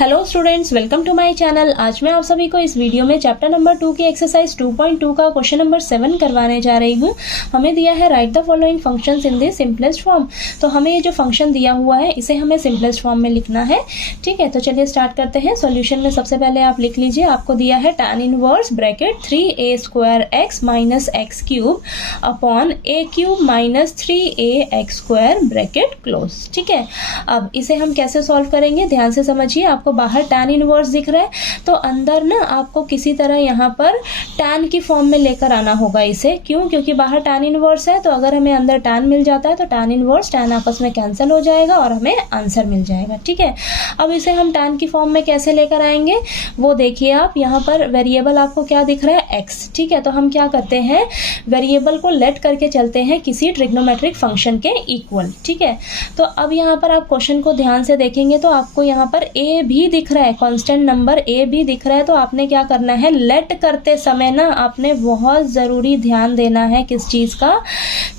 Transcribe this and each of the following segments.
Hello students, welcome to my channel. आज मैं आप सभी को इस वीडियो में चैप्टर नंबर 2 की एक्सरसाइज 2.2 का क्वेश्चन नंबर 7 करवाने जा रही हूँ। हमें दिया है right the following functions in the simplest form. तो हमें ये जो फंक्शन दिया हुआ है इसे हमें सिंपलेस्ट फॉर्म में लिखना है। ठीक है, तो चलिए स्टार्ट करते हैं। सॉल्यूशन में सबसे पहले आप लिख लीजिए, आपको दिया है tan inverse bracket 3a² minus x cube upon a cube minus 3ax² bracket close. ठीक है, अब इसे हम कैसे सॉल्व करेंगे, ध्यान से समझिए। आपको बाहर tan इनवर्स दिख रहा है, तो अंदर ना आपको किसी तरह यहाँ पर tan की फॉर्म में लेकर आना होगा इसे। क्यों? क्योंकि बाहर tan इनवर्स है, तो अगर हमें अंदर tan मिल जाता है तो tan इनवर्स tan आपस में कैंसिल हो जाएगा और हमें आंसर मिल जाएगा। ठीक है, अब इसे हम tan की फॉर्म में कैसे लेकर आएंगे वो देखिए आप। यहाँ पर वेरिएबल आपको क्या दिख रहा है, x। ठीक है, तो हम क्या करते हैं, वेरिएबल को लेट करके चलते हैं किसी ट्रिग्नोमेट्रिक फंक्शन के इक्वल। ठीक है, तो अब यहाँ पर आप क्वेश्चन को ध्यान से देखेंगे तो आपको यहाँ पर a भी दिख रहा है, कांस्टेंट नंबर a भी दिख रहा है। तो आपने क्या करना है, लेट करते समय ना आपने बहुत ज़रूरी ध्यान देना है किस चीज़ का,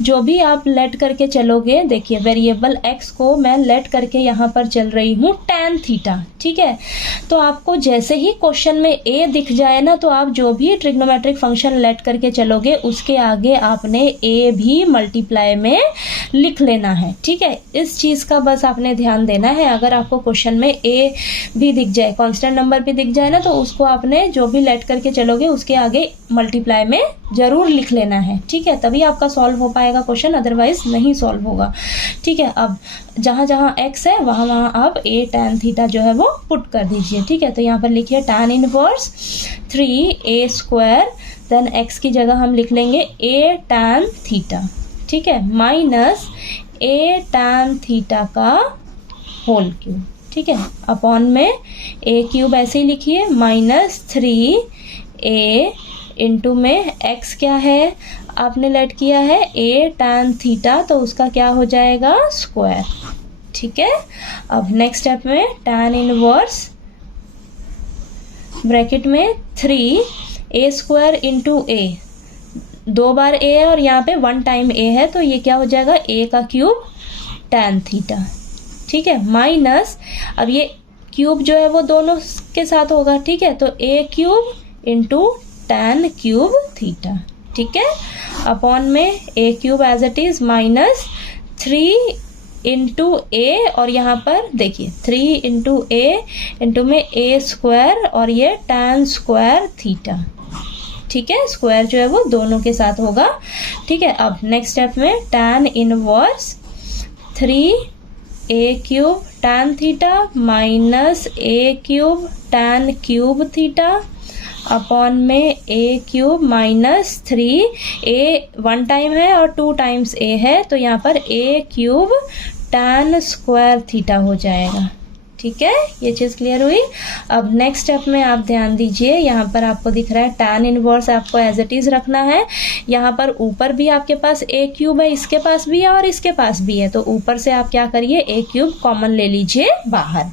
जो भी आप लेट करके चलोगे। देखिए वेरिएबल x को मैं लेट करके यहाँ पर चल रही हूँ tan थीटा। ठीक है, तो आपको जैसे ही क्वेश्चन में a दिख जाए ना, तो आप जो भी ट्रिग्नोमेट्रिक फंक्शन लेट करके चलोगे उसके आगे आपने a भी मल्टीप्लाई में लिख लेना है। ठीक है, इस चीज़ का बस आपने ध्यान देना है। अगर आपको क्वेश्चन में a भी दिख जाए, कांस्टेंट नंबर भी दिख जाए ना, तो उसको आपने जो भी लेट करके चलोगे उसके आगे मल्टीप्लाई में जरूर लिख लेना है। ठीक है, तभी आपका सॉल्व हो पाएगा क्वेश्चन, अदरवाइज नहीं सॉल्व होगा। ठीक है, अब जहाँ जहाँ x है वहाँ वहाँ आप a tan थीटा जो है वो पुट कर दीजिए। ठीक है, तो यहाँ पर लिखिए tan inverse 3a², then x की जगह हम लिख लेंगे a tan थीटा। ठीक है, माइनस a tan थीटा का होल क्यूब। ठीक है, अपॉन में a क्यूब ऐसे ही लिखिए, माइनस 3a इंटू में x क्या है, आपने लेट किया है a tan थीटा, तो उसका क्या हो जाएगा, स्क्वायर। ठीक है, अब नेक्स्ट स्टेप में tan इनवर्स ब्रैकेट में 3a² into a, 2 bar a है और यहाँ पे 1 टाइम a है, तो ये क्या हो जाएगा, a का क्यूब tan थीटा। ठीक है, माइनस, अब ये क्यूब जो है वो दोनों के साथ होगा। ठीक है, तो a cube into tan cube theta. ठीक है, अपॉन में a cube as it is minus 3 into a, और यहाँ पर देखिए 3 इंटू a इंटू में a² और ये tan स्क्वायर थीटा। ठीक है, स्क्वायर जो है वो दोनों के साथ होगा। ठीक है, अब नेक्स्ट स्टेप में tan inverse 3a cube tan theta minus a cube tan cube theta upon में a cube minus 3a 1 time है और 2 टाइम्स a है, तो यहाँ पर a cube tan square theta हो जाएगा। ठीक है, ये चीज़ क्लियर हुई। अब नेक्स्ट स्टेप में आप ध्यान दीजिए, यहाँ पर आपको दिख रहा है tan इनवर्स आपको एज इट इज़ रखना है। यहाँ पर ऊपर भी आपके पास a क्यूब है, इसके पास भी है और इसके पास भी है, तो ऊपर से आप क्या करिए, a क्यूब कॉमन ले लीजिए बाहर।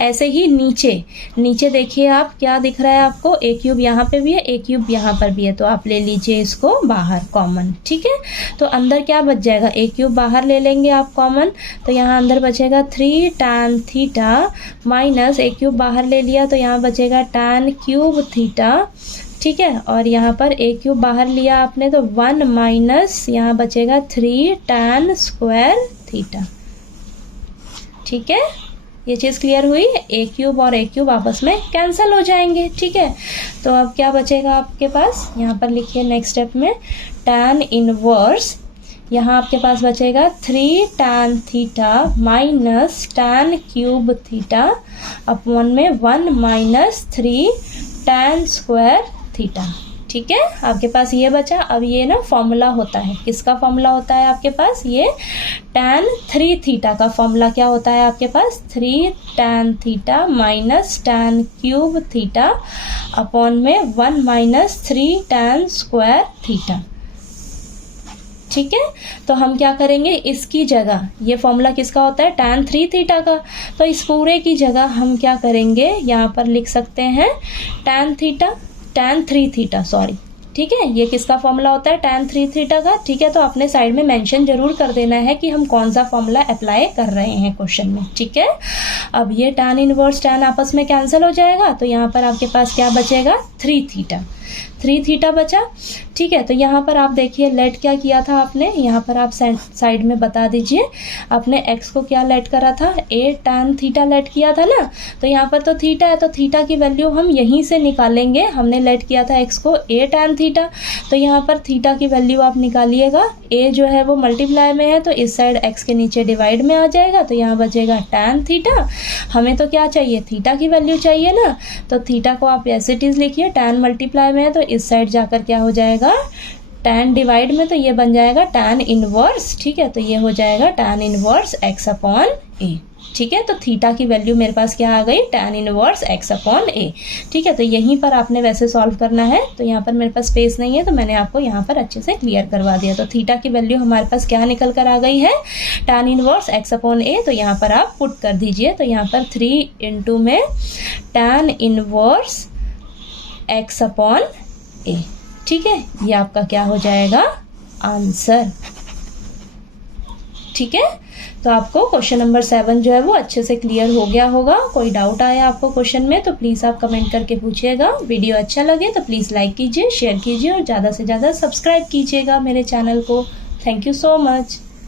ऐसे ही नीचे नीचे देखिए आप क्या दिख रहा है आपको, a क्यूब यहाँ पे भी है, a क्यूब यहाँ पर भी है, तो आप ले लीजिए इसको बाहर कॉमन। ठीक है, तो अंदर क्या बच जाएगा, a क्यूब बाहर ले लेंगे आप कॉमन, तो यहाँ अंदर बचेगा 3 tan theta minus a cube बाहर ले लिया, तो यहाँ बचेगा tan क्यूब थीटा। ठीक है, और यहाँ पर a क्यूब बाहर लिया आपने, तो 1 माइनस यहाँ बचेगा 3 tan स्क्वायर थीटा। ठीक है, ये चीज़ क्लियर हुई। a क्यूब और a क्यूब आपस में कैंसिल हो जाएंगे। ठीक है, तो अब क्या बचेगा आपके पास, यहाँ पर लिखिए नेक्स्ट स्टेप में tan इनवर्स, यहाँ आपके पास बचेगा 3 tan theta minus tan cube theta upon में 1 माइनस 3 tan स्क्वायर थीटा। ठीक है, आपके पास ये बचा। अब ये ना फॉर्मूला होता है, किसका फॉर्मूला होता है आपके पास, ये tan 3 थीटा का फॉर्मूला क्या होता है आपके पास, 3 tan theta minus tan cube theta upon में 1 माइनस 3 tan स्क्वायर थीटा। ठीक है, तो हम क्या करेंगे, इसकी जगह, ये फॉर्मूला किसका होता है, tan 3 थीटा का, तो इस पूरे की जगह हम क्या करेंगे, यहाँ पर लिख सकते हैं tan 3 थीटा सॉरी। ठीक है। ये किसका फॉर्मूला होता है, tan 3 थीटा का, ठीक है। तो अपने साइड में मेंशन जरूर कर देना है कि हम कौन सा फॉर्मूला अप्लाई कर रहे हैं क्वेश्चन में, ठीक है। अब ये tan इनवर्स tan आपस में कैंसिल हो जाएगा, तो यहाँ पर आपके पास क्या बचेगा, 3 थीटा बचा, ठीक है। तो यहाँ पर आप देखिए लेट क्या किया था आपने, यहाँ पर आप साइड में बता दीजिए आपने x को क्या लेट करा था, a tan थीटा लेट किया था ना। तो यहाँ पर तो थीटा है, तो थीटा की वैल्यू हम यहीं से निकालेंगे, हमने लेट किया था x को a tan थीटा, तो यहाँ पर थीटा की वैल्यू आप निकालिएगा, a जो है वो मल्टीप्लाई में है तो इस साइड x के नीचे डिवाइड में आ जाएगा, तो यहाँ बचेगा tan थीटा। हमें तो क्या चाहिए, थीटा की वैल्यू चाहिए ना, तो थीटा को आप एज इट इज लिखिए, tan मल्टीप्लाई में है तो इस साइड जाकर क्या हो जाएगा, tan डिवाइड में, तो ये बन जाएगा tan इनवर्स, ठीक है। तो ये हो जाएगा tan inverse x upon a, ठीक है। तो थीटा की वैल्यू मेरे पास क्या आ गई, tan inverse x upon a, ठीक है। तो यहीं पर आपने वैसे सॉल्व करना है, तो यहाँ पर मेरे पास स्पेस नहीं है तो मैंने आपको यहाँ पर अच्छे से क्लियर करवा दिया। तो थीटा की वैल्यू हमारे पास क्या निकल कर आ गई है, tan inverse x upon a, तो यहाँ पर आप पुट कर दीजिए। तो यहाँ पर 3 इंटू में tan inverse x upon a, ठीक है। ये आपका क्या हो जाएगा, आंसर, ठीक है। तो आपको क्वेश्चन नंबर 7 जो है वो अच्छे से क्लियर हो गया होगा। कोई डाउट आया आपको क्वेश्चन में तो प्लीज़ आप कमेंट करके पूछिएगा। वीडियो अच्छा लगे तो प्लीज़ लाइक कीजिए, शेयर कीजिए और ज़्यादा से ज़्यादा सब्सक्राइब कीजिएगा मेरे चैनल को। Thank you so much.